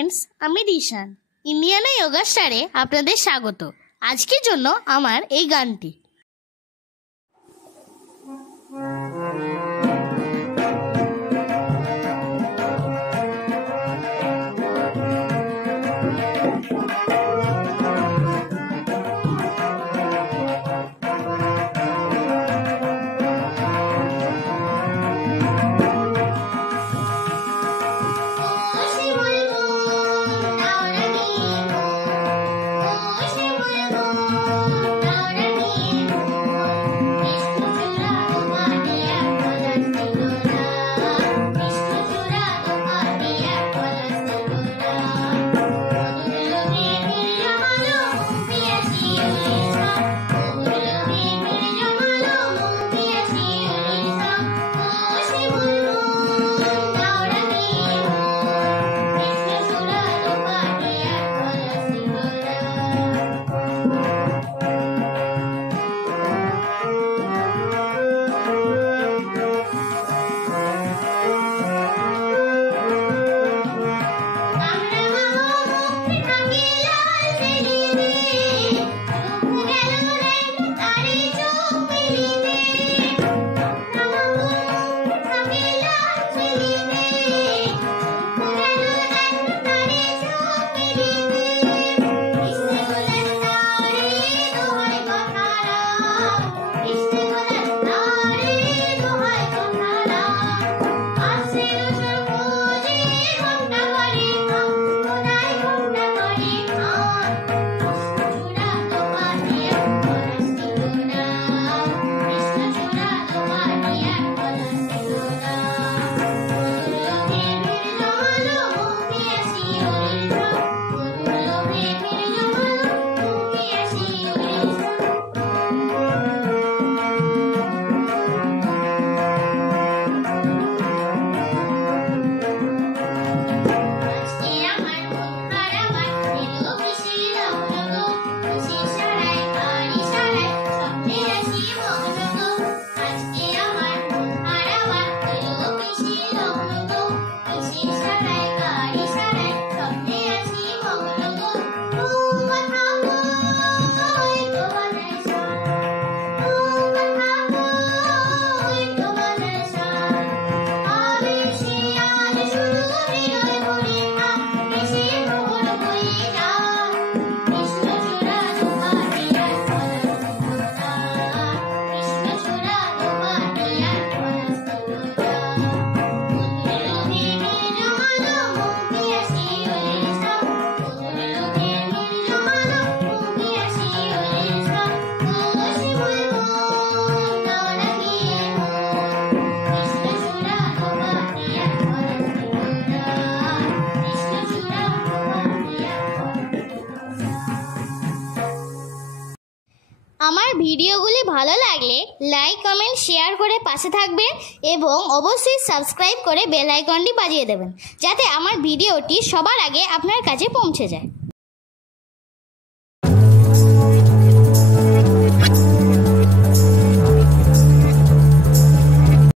Friends, আমি Rishan. Indiana yoga স্টারে আপনাদের স্বাগত। আজকের জন্য আমার এই গানটি। আমার ভিডিওগুলি ভালো লাগলে লাইক, কমেন্ট, শেয়ার করে পাশে থাকবেন এবং অবশ্যই সাবস্ক্রাইব করে বেল আইকনটি বাজিয়ে দেবেন, যাতে আমার ভিডিওটি সবার আগে আপনার কাছে পৌঁছে যায়।